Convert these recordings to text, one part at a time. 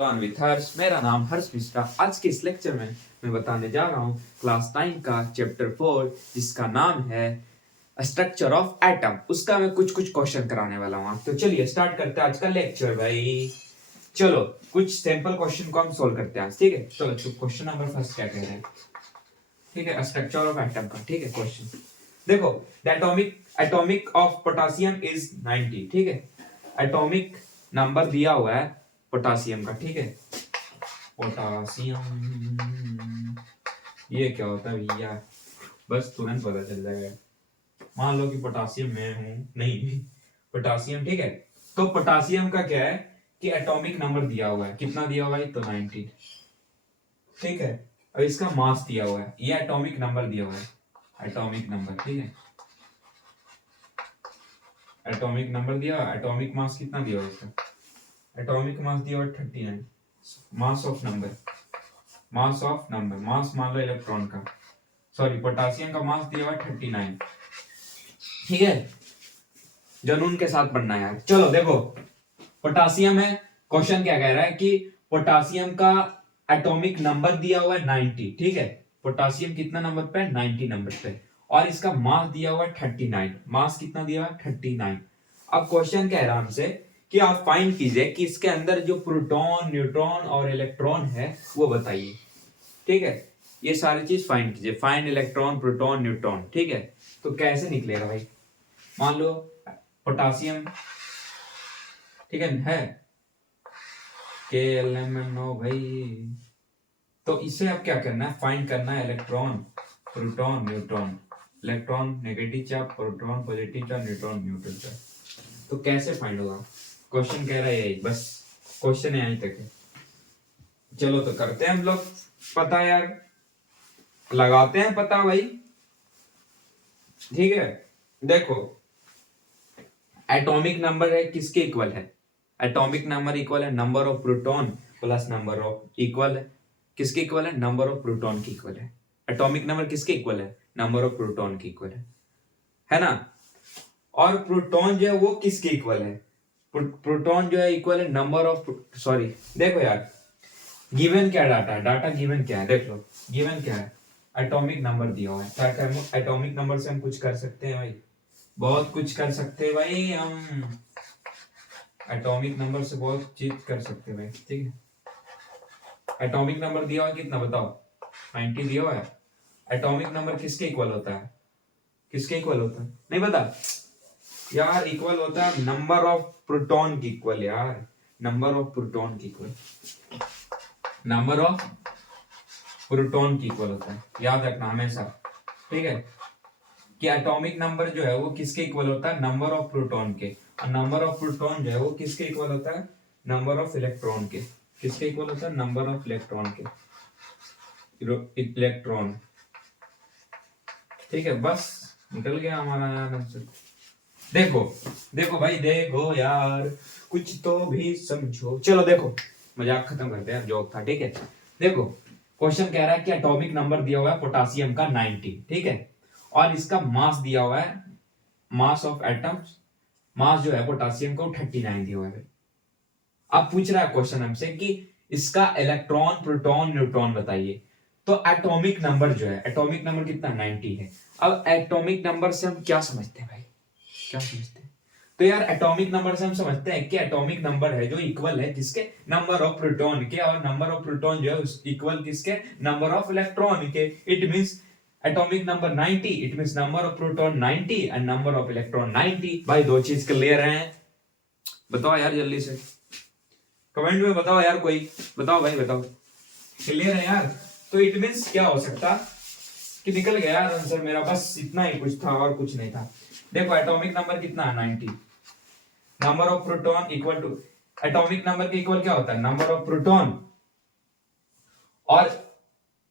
With हर्ष। मेरा नाम हर्ष मिश्रा। आज के इस लेक्चर में मैं बताने जा रहा हूँ क्लास 9 का चैप्टर 4 जिसका नाम है स्ट्रक्चर ऑफ एटम। उसका मैं कुछ क्वेश्चन कराने वाला हूँ। तो चलिए स्टार्ट करते हैं आज का लेक्चर भाई। चलो कुछ सिंपल क्वेश्चन को हम सोल्व करते हैं, ठीक है। चलो तो क्वेश्चन नंबर फर्स्ट क्या कह रहे हैं, ठीक है, स्ट्रक्चर ऑफ एटम का, ठीक है। क्वेश्चन देखो, the atomic of potassium is 90, ठीक है। एटॉमिक नंबर दिया हुआ है पोटेशियम का, ठीक है। पोटेशियम ये क्या होता है भैया, बस तुरंत पता चल जाएगा। मान लो कि पोटेशियम मैं हूं, नहीं पोटेशियम, ठीक है। तो पोटेशियम का क्या है कि एटॉमिक नंबर दिया हुआ है, कितना दिया हुआ है, तो 90, ठीक है। और इसका मास दिया हुआ है, ये एटॉमिक नंबर दिया हुआ है, एटॉमिक नंबर, ठीक है। एटॉमिक नंबर दिया, एटॉमिक मास कितना दिया हुआ है इसका, एटॉमिक मास दिया हुआ 39। Mass of number, mass of number, mass मान लो इलेक्ट्रॉन का, सॉरी पोटेशियम का मास दिया हुआ 39, ठीक है। जुनून के साथ पढ़ना है यार। चलो देखो, पोटेशियम है, क्वेश्चन क्या कह रहा है कि पोटेशियम का एटॉमिक नंबर दिया हुआ है 90, ठीक है। पोटेशियम कितना नंबर पे है, 90 नंबर पे, और इसका मास दिया हुआ है 39। मास कितना दिया हुआ है, 39। अब क्वेश्चन कह रहा है हमसे कि आप फाइंड कीजिए कि इसके अंदर जो प्रोटॉन, न्यूट्रॉन और इलेक्ट्रॉन है वो बताइए, ठीक है। ये सारी चीज फाइंड कीजिए, फाइंड इलेक्ट्रॉन, प्रोटॉन, न्यूट्रॉन, ठीक है। तो कैसे निकलेगा भाई, मान लो पोटेशियम, ठीक है KLMNO भाई। तो इसे अब क्या करना है, फाइंड करना है electron, proton, neutron. Electron negative charge, proton positive charge, neutron neutral charge. तो कैसे फाइंड होगा, क्वेश्चन कह रहा है यही, बस क्वेश्चन यहीं तक है। चलो तो करते हैं हम लोग पता यार, लगाते हैं पता भाई, ठीक है। देखो एटॉमिक नंबर है किसके इक्वल है, एटॉमिक नंबर इक्वल है number of proton plus number of, equal है किसके इक्वल है, नंबर ऑफ प्रोटॉन की इक्वल है। एटॉमिक नंबर किसके इक्वल है, नंबर ऑफ प्रोटॉन की इक्वल है ना। और प्रोटॉन जो है वो किसके इक्वल है, प्रोटॉन जो है इक्वल है नंबर ऑफ, सॉरी देखो यार गिवन क्या डाटा है, डाटा गिवन क्या है, देख लो गिवन क्या है, एटॉमिक नंबर दिया हुआ है। क्या एटॉमिक नंबर से हम कुछ कर सकते हैं भाई, बहुत कुछ कर सकते हैं भाई हम, एटॉमिक नंबर से बहुत चीज कर सकते हैं भाई, ठीक है। एटॉमिक नंबर दिया हुआ है कितना बताओ, 90 दिया हुआ है। एटॉमिक नंबर किसके इक्वल होता है, किसके इक्वल होता है, नहीं पता यार, इक्वल होता है नंबर ऑफ प्रोटॉन की इक्वल यार, नंबर ऑफ प्रोटॉन की इक्वल, नंबर ऑफ प्रोटॉन की इक्वल होता है, याद रखना हमेशा, ठीक है। कि एटॉमिक नंबर जो है वो किसके इक्वल होता है, नंबर ऑफ प्रोटॉन के, और नंबर ऑफ प्रोटॉन जो है वो किसके इक्वल होता है, नंबर ऑफ इलेक्ट्रॉन के, किसके इक्वल होता है, नंबर ऑफ इलेक्ट्रॉन के, इलेक्ट्रॉन, ठीक है। बस निकल गया हमारा यार आंसर। देखो देखो भाई, देखो यार कुछ तो भी समझो। चलो देखो मजाक खत्म करते हैं, जोक था, ठीक है। देखो क्वेश्चन कह रहा है कि एटॉमिक नंबर दिया हुआ है पोटेशियम का 90, ठीक है, और इसका मास दिया हुआ है, मास ऑफ एटम्स, मास जो है पोटेशियम को 39 दिया हुआ है। अब पूछ रहा है क्वेश्चन हमसे कि इसका इलेक्ट्रॉन, प्रोटॉन, न्यूट्रॉन बताइए। तो एटॉमिक नंबर जो है, एटॉमिक नंबर कितना, 90 है। अब एटॉमिक नंबर से हम क्या समझते हैं भाई, क्या समझते हैं, तो यार एटॉमिक नंबर से हम समझते हैं कि एटॉमिक नंबर है जो इक्वल है किसके, नंबर ऑफ प्रोटॉन के, और नंबर ऑफ प्रोटॉन जो है इक्वल किसके, नंबर ऑफ इलेक्ट्रॉन के। It means atomic number 90, it means number of proton 90 and number of electron 90। भाई दो चीज क्लियर है, बताओ यार जल्दी से कमेंट में बताओ यार, कोई बताओ भाई, बताओ क्लियर है यार। तो इट मींस क्या हो सकता कि निकल गया यार आंसर मेरा, बस इतना ही कुछ था और कुछ नहीं था। देखो एटॉमिक नंबर कितना है, 90, number of proton equal to, atomic number के इक्वल क्या होता है, नंबर ऑफ प्रोटॉन, और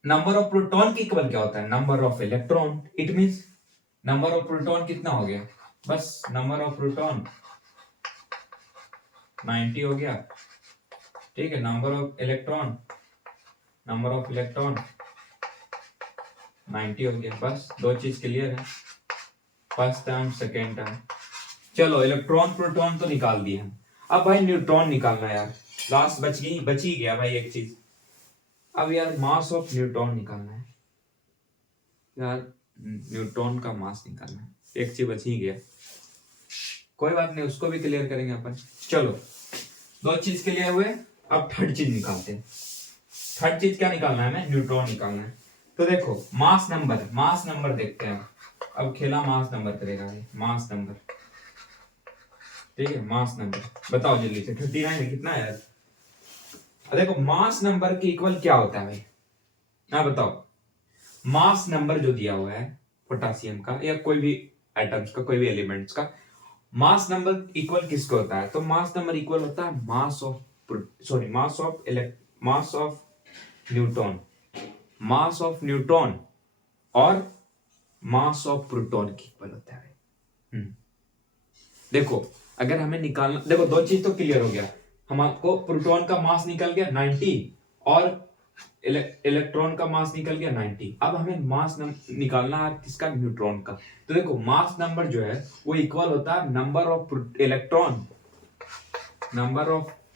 नंबर ऑफ प्रोटॉन के इक्वल क्या होता है, number of electron. It means number of proton कितना हो गया, बस नंबर ऑफ प्रोटॉन 90 हो गया, ठीक है। Number of electron, number of electron 90 हो गया, बस दो चीज क्लियर है, फर्स्ट टर्म सेकेंड टर्म। चलो इलेक्ट्रॉन प्रोटॉन तो निकाल दिए हम, अब भाई न्यूट्रॉन निकालना है यार। लास्ट बच ही गया भाई एक चीज। अब यार मास ऑफ न्यूट्रॉन निकालना है यार, न्यूट्रॉन का मास निकालना है, एक चीज बच ही गया। कोई बात नहीं, उसको भी क्लियर करेंगे अपन। चलो 2 चीज क्लियर हुए, अब थर्ड चीज निकालते हैं। थर्ड चीज क्या निकालना है हमें? न्यूट्रॉन निकालना है। तो देखो मास नंबर देखते हैं। अब खेला मास नंबर करेगा ये, मास नंबर, ठीक है। मास नंबर बताओ जल्दी से, 39 है कितना है यार? देखो मास नंबर के इक्वल क्या होता है भाई, हाँ बताओ। मास नंबर जो दिया हुआ है पोटासियम का या कोई भी एटम्स का, कोई भी एलिमेंट्स का, मास नंबर इक्वल किसको होता है? तो मास नंबर इक्वल होता है mass of neutron, mass of neutron और मास ऑफ प्रोटॉन के इक्वल होता है। देखो अगर हमें निकालना, देखो 2 चीज तो क्लियर हो गया, हमको प्रोटॉन का मास निकल गया 90 और इलेक्ट्रॉन का मास निकल गया 90। अब हमें मास निकालना है किसका? न्यूट्रॉन का। तो देखो मास नंबर जो है वो इक्वल होता है नंबर ऑफ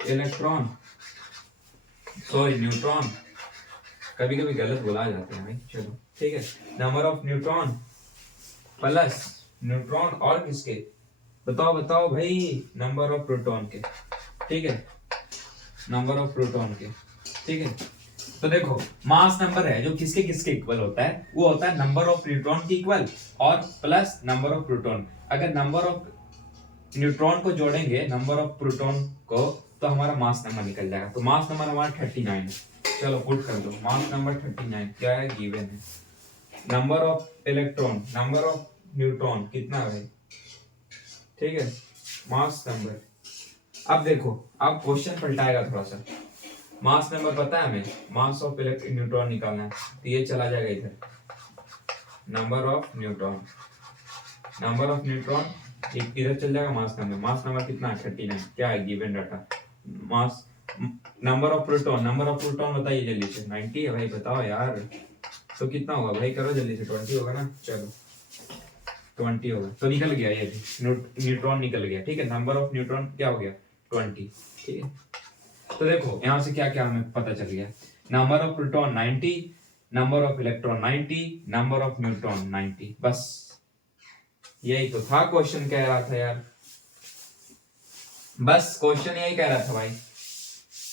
न्यूट्रॉन, कभी कभी गलत बोला जाता है भाई, चलो ठीक है। Number of neutron plus neutron और किसके, बताओ भाई, नंबर ऑफ प्रोटॉन के, ठीक है, नंबर ऑफ प्रोटॉन के, ठीक है। तो देखो मास नंबर है जो किसके किसके इक्वल होता है, वो होता है नंबर ऑफ न्यूट्रॉन के इक्वल और प्लस नंबर ऑफ प्रोटॉन। अगर नंबर ऑफ न्यूट्रॉन को जोड़ेंगे नंबर ऑफ प्रोटॉन को तो हमारा मास नंबर निकल जाएगा। तो मास नंबर हमारा 39 है। चलो पुट कर दो, मास नंबर 39 क्या है? गिवन है। Number of electron, number of neutron कितना है भाई, ठीक है, मास नंबर। अब देखो अब क्वेश्चन पलटाएगा थोड़ा सा। मास नंबर पता है हमें, मास ऑफ न्यूट्रॉन निकालना है तो ये चला जाएगा इधर, नंबर ऑफ न्यूट्रॉन इधर चल जाएगा मास नंबर कितना है? 39 क्या है? Given data. Mass number of proton बताइए जल्दी से। 90 है भाई, बताओ यार। तो कितना होगा भाई, करो जल्दी से। 20 होगा ना, चलो 20 होगा। तो निकल गया ये न्यूट्रॉन निकल गया, ठीक है। नंबर ऑफ न्यूट्रॉन क्या हो गया? 20, ठीक है। तो देखो यहाँ से क्या क्या हमें पता चल गया, number of proton 90, number of electron 90, number of neutron 90। बस यही तो था क्वेश्चन कह रहा था यार, बस क्वेश्चन यही कह रहा था भाई।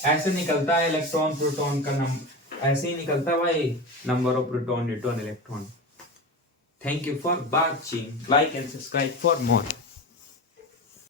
ऐसे निकलता है इलेक्ट्रॉन प्रोटॉन का नंबर, ऐसे ही निकलता है भाई number of proton neutron electron. Thank you for watching, like and subscribe for more.